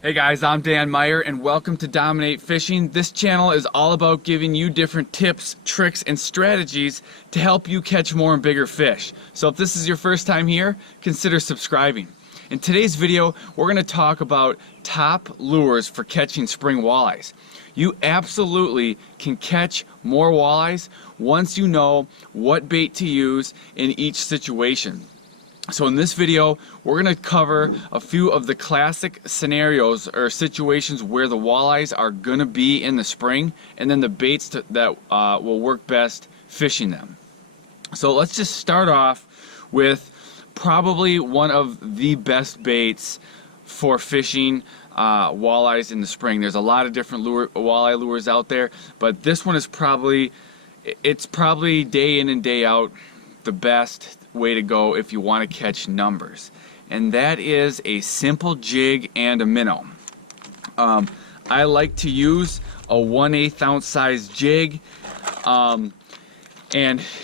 Hey guys, I'm Dan Meyer and welcome to Dominate Fishing. This channel is all about giving you different tips, tricks, and strategies to help you catch more and bigger fish. So if this is your first time here, consider subscribing. In today's video, we're going to talk about top lures for catching spring walleyes. You absolutely can catch more walleyes once you know what bait to use in each situation. So in this video, we're going to cover a few of the classic scenarios or situations where the walleyes are going to be in the spring, and then the baits that will work best fishing them. So let's just start off with probably one of the best baits for fishing walleyes in the spring. There's a lot of different walleye lures out there, but this one is probably day in and day out the best way to go if you want to catch numbers, and that is a simple jig and a minnow. I like to use a 1/8 ounce size jig, and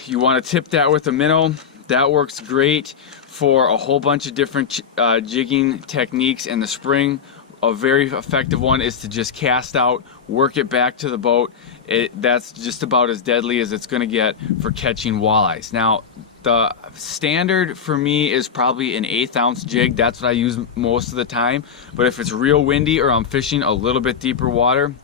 you want to tip that with a minnow. That works great for a whole bunch of different jigging techniques in the spring. A very effective one is to just cast out, work it back to the boat. That's just about as deadly as it's going to get for catching walleyes. Now, the standard for me is probably an 1/8 ounce jig. That's what I use most of the time. But if it's real windy or I'm fishing a little bit deeper water,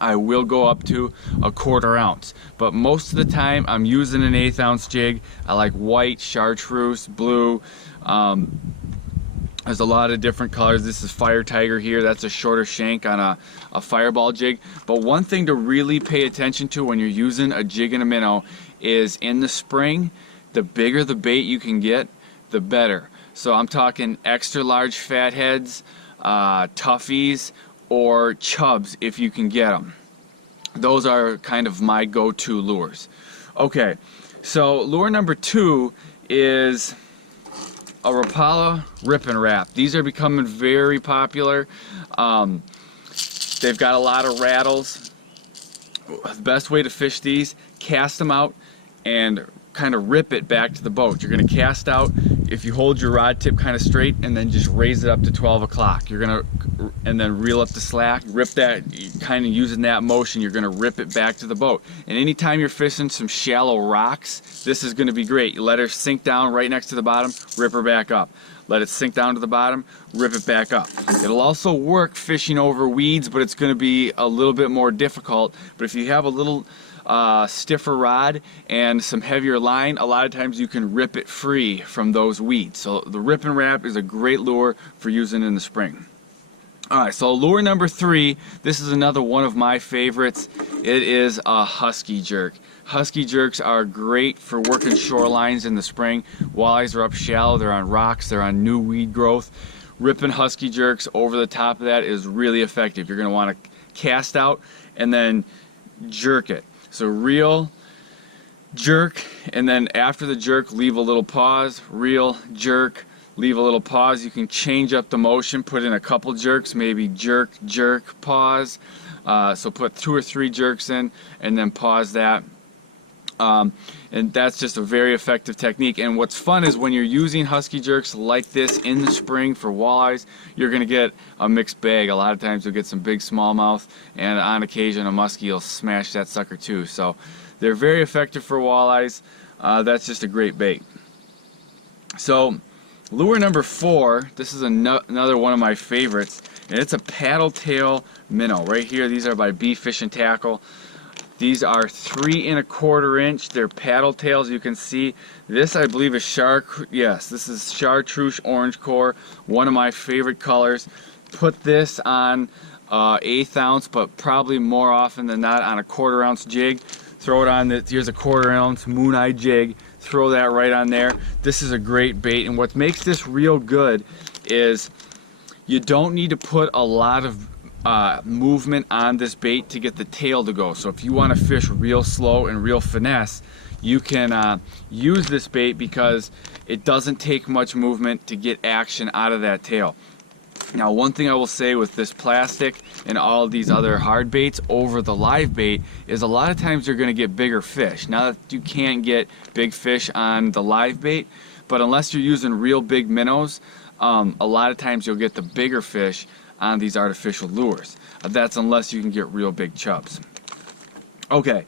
I will go up to a 1/4 ounce. But most of the time, I'm using an 1/8 ounce jig. I like white, chartreuse, blue. There's a lot of different colors. This is Fire Tiger here. That's a shorter shank on a fireball jig. But one thing to really pay attention to when you're using a jig and a minnow is in the spring, the bigger the bait you can get, the better. So I'm talking extra large fatheads, toughies, or chubs if you can get them. Those are kind of my go-to lures. Okay, so lure number 2 is a Rapala Rippin Wrap. These are becoming very popular. They've got a lot of rattles. The best way to fish these, cast them out and kind of rip it back to the boat. You're going to cast out, if you hold your rod tip kind of straight and then just raise it up to 12 o'clock. You're going to, and then reel up the slack, rip that, kind of using that motion, you're going to rip it back to the boat. And anytime you're fishing some shallow rocks, this is going to be great. You let her sink down right next to the bottom, rip her back up. Let it sink down to the bottom, rip it back up. It'll also work fishing over weeds, but it's going to be a little bit more difficult. But if you have a little stiffer rod and some heavier line, a lot of times you can rip it free from those weeds. So the Rippin Wrap is a great lure for using in the spring. Alright, so lure number 3, this is another one of my favorites. It is a Husky Jerk. Husky Jerks are great for working shorelines in the spring. Walleyes are up shallow, they're on rocks, they're on new weed growth. Ripping Husky Jerks over the top of that is really effective. You're going to want to cast out and then jerk it. So reel, jerk, and then after the jerk, leave a little pause, reel, jerk, leave a little pause. You can change up the motion, put in a couple jerks, maybe jerk, jerk, pause. So put 2 or 3 jerks in and then pause that. And that's just a very effective technique. And what's fun is when you're using Husky Jerks like this in the spring for walleyes, you're going to get a mixed bag. A lot of times you'll get some big smallmouth, and on occasion a muskie will smash that sucker too. So they're very effective for walleyes. That's just a great bait. So lure number 4, this is another one of my favorites, and it's a paddle tail minnow. Right here, these are by Bee Fish and Tackle. These are 3 1/4 inch. They're paddle tails. You can see this, I believe, is this is chartreuse orange core, one of my favorite colors. Put this on 1/8 ounce, but probably more often than not on a 1/4 ounce jig. Throw it on this. Here's a 1/4 ounce moon eye jig. Throw that right on there. This is a great bait, and what makes this real good is you don't need to put a lot of movement on this bait to get the tail to go. So if you want to fish real slow and real finesse, you can use this bait because it doesn't take much movement to get action out of that tail. Now, one thing I will say with this plastic and all of these other hard baits over the live bait is a lot of times you're going to get bigger fish. Now that you can't get big fish on the live bait, but unless you're using real big minnows, a lot of times you'll get the bigger fish on these artificial lures. That's unless you can get real big chubs. Okay,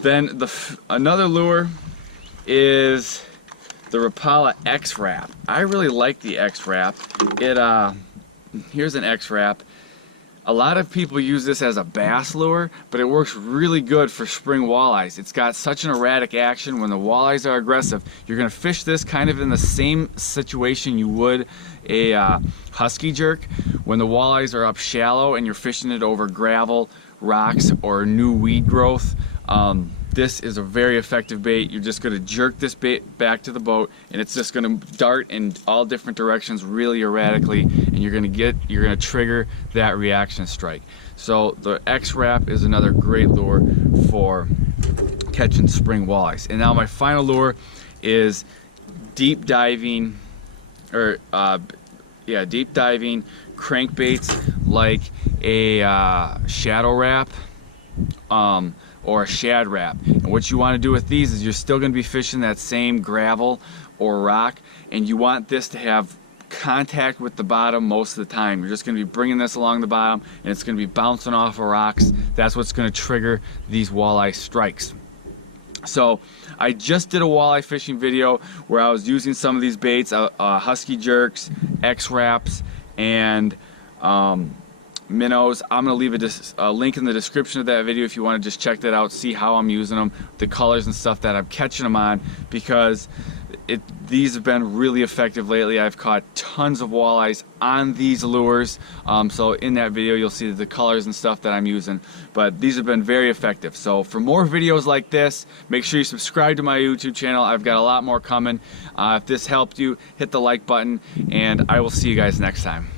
then another lure is the Rapala X Wrap. I really like the X Wrap. Here's an X Wrap. A lot of people use this as a bass lure, but it works really good for spring walleyes. It's got such an erratic action. When the walleyes are aggressive, you're gonna fish this kind of in the same situation you would a Husky Jerk. When the walleyes are up shallow and you're fishing it over gravel, rocks, or new weed growth, this is a very effective bait. You're just gonna jerk this bait back to the boat, and it's just gonna dart in all different directions really erratically, and you're gonna trigger that reaction strike. So the X Wrap is another great lure for catching spring walleyes. And now my final lure is deep diving, deep diving crankbaits like a shadow wrap, or a shad wrap. And what you want to do with these is you're still going to be fishing that same gravel or rock, and you want this to have contact with the bottom most of the time. You're just going to be bringing this along the bottom, and it's going to be bouncing off of rocks. That's what's going to trigger these walleye strikes. So I just did a walleye fishing video where I was using some of these baits, Husky Jerks, X Wraps, and minnows. I'm going to leave a link in the description of that video if you want to just check that out, see how I'm using them, the colors and stuff that I'm catching them on, because these have been really effective lately. I've caught tons of walleyes on these lures. So in that video you'll see the colors and stuff that I'm using, but these have been very effective. So for more videos like this, make sure you subscribe to my YouTube channel. I've got a lot more coming. If this helped you, hit the like button, and I will see you guys next time.